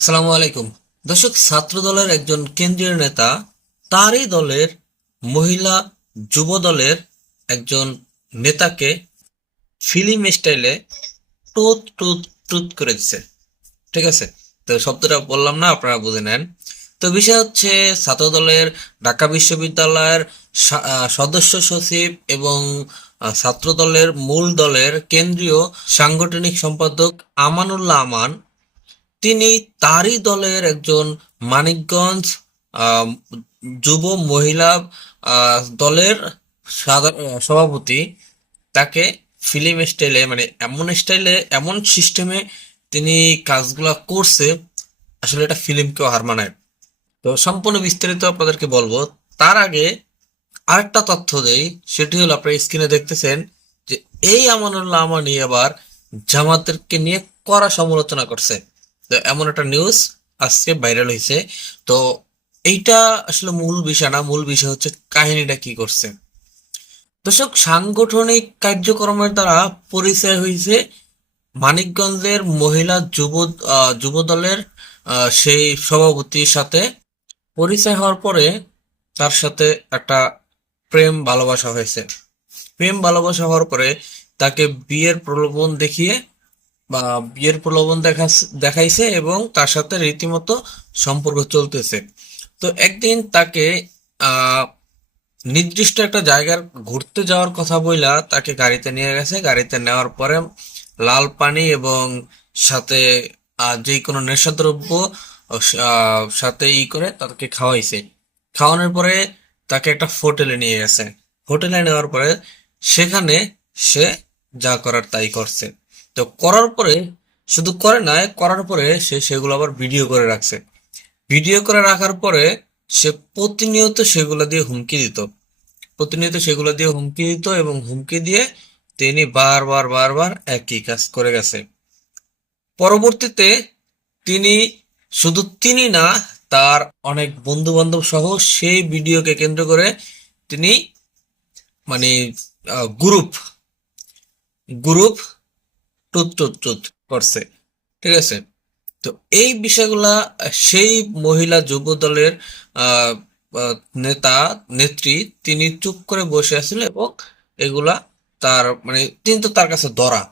আসসালামু আলাইকুম। দর্শক, ছাত্র দলের একজন কেন্দ্রীয় নেতা তারই দলের মহিলা যুব দলের একজন নেতাকে ফিল্ম স্টাইলে টুথ টুথ টুথ করে দিচ্ছে। ঠিক আছে, তো শব্দটা বললাম না, আপনারা বুঝে নেন। তো বিষয় হচ্ছে, ছাত্র দলের ঢাকা বিশ্ববিদ্যালয়ের সদস্য সচিব এবং ছাত্র দলের মূল দলের কেন্দ্রীয় সাংগঠনিক সম্পাদক আমানুল্লাহ আমান, তিনি তারই দলের একজন মানিকগঞ্জ আহ, যুব মহিলা দলের সভাপতি, তাকে ফিল্ম স্টাইলে, মানে এমন স্টাইলে, এমন সিস্টেমে তিনি কাজগুলা করছে, আসলে এটা ফিল্মকেও হার মানায়। তো সম্পূর্ণ বিস্তারিত আপনাদেরকে বলবো। তার আগে আরেকটা তথ্য দেই, সেটি হলো আপনারা স্ক্রিনে দেখতেছেন যে এই আমানুল্লাহ আমানি আবার জামাতকে নিয়ে কড়া সমালোচনা করছে। তো এমন একটা নিউজ আজকে ভাইরাল হয়েছে। তো এইটা আসলে মূল বিষয় না, মূল বিষয় হচ্ছে কাহিনীটা কি করছে। দর্শক, সাংগঠনিক কার্যক্রমের দ্বারা পরিচয় হয়েছে মানিকগঞ্জের মহিলা যুব দলের সেই সভাপতির সাথে। পরিচয় হওয়ার পরে তার সাথে একটা প্রেম ভালোবাসা হয়েছে। প্রেম ভালোবাসা হওয়ার পরে তাকে বিয়ের প্রলোভন দেখিয়ে বা বিয়ের প্রলোভন দেখাইছে এবং তার সাথে রীতিমতো সম্পর্ক চলতেছে। তো একদিন তাকে আহ নির্দিষ্ট একটা জায়গার ঘুরতে যাওয়ার কথা বইলা তাকে গাড়িতে নিয়ে গেছে। গাড়িতে নেওয়ার পরে লাল পানি এবং সাথে যে কোনো নেশাদ্রব্য সাথে করে তাকে খাওয়াইছে। খাওয়ানোর পরে তাকে একটা হোটেলে নিয়ে গেছে। হোটেলে নেওয়ার পরে সেখানে সে যা করার তাই করছে। তো করার পরে শুধু করে নাই, করার পরে সে সেগুলো আবার ভিডিও করে রাখছে। ভিডিও করে রাখার পরে সে প্রতিনিয়ত সেগুলো দিয়ে হুমকি দিত। প্রতিনিয়ত সেগুলো দিয়ে হুমকি দিত এবং হুমকি দিয়ে তিনি বারবার বারবার একই কাজ করে গেছে। পরবর্তীতে তিনি, শুধু তিনি না, তার অনেক বন্ধু বান্ধব সহ সেই ভিডিওকে কেন্দ্র করে তিনি, মানে গ্রুপ গ্রুপ টুত টুত টুত করছে। ঠিক আছে, তো এই বিষয়গুলা সেই মহিলা যুব দলের আহ, আহ, নেতা নেত্রী, তিনি চুপ করে বসে আছিল এবং এগুলা তার, মানে তিনি তো তার কাছে ধরা,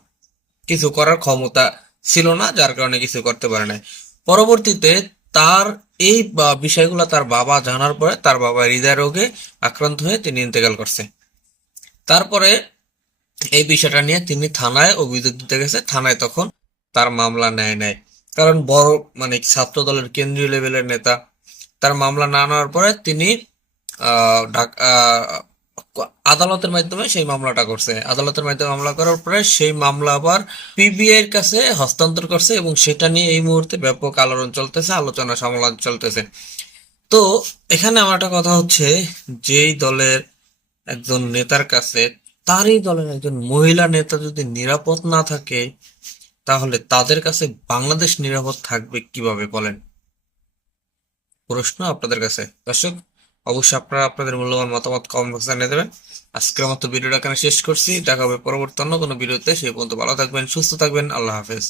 কিছু করার ক্ষমতা ছিল না, যার কারণে কিছু করতে পারে নাই। পরবর্তীতে তার এই বিষয়গুলা তার বাবা জানার পরে তার বাবা হৃদয় রোগে আক্রান্ত হয়ে তিনি ইন্তেকাল করছে। তারপরে এই বিষয়টা নিয়ে তিনি থানায় অভিযোগ দিতে গেছে। থানায় তখন তার মামলা নেয় নাই, কারণ বড়, মানে ছাত্র দলের কেন্দ্রীয় লেভেলের নেতা। তার মামলা না নেওয়ার পরে তিনি আদালতের মাধ্যমে সেই মামলাটা করছে। আদালতের মাধ্যমে মামলা করার পরে সেই মামলা আবার পিবিআই এর কাছে হস্তান্তর করছে এবং সেটা নিয়ে এই মুহূর্তে ব্যাপক আলোড়ন চলতেছে, আলোচনা সমালোচনা চলতেছে। তো এখানে আমার একটা কথা হচ্ছে, যেই দলের একজন নেতার কাছে তারই দলের একজন মহিলা নেতা যদি নিরাপদ না থাকে, তাহলে তাদের কাছে বাংলাদেশ নিরাপদ থাকবে কিভাবে বলেন? প্রশ্ন আপনাদের কাছে। দর্শক, অবশ্যই আপনারা আপনাদের মূল্যবান মতামত কমেন্ট বক্সে জানিয়ে দেবেন। আজকের মতো ভিডিওটা এখানে শেষ করছি। দেখা হবে পরবর্তী অন্য কোনো ভিডিওতে। সেই পর্যন্ত ভালো থাকবেন, সুস্থ থাকবেন। আল্লাহ হাফেজ।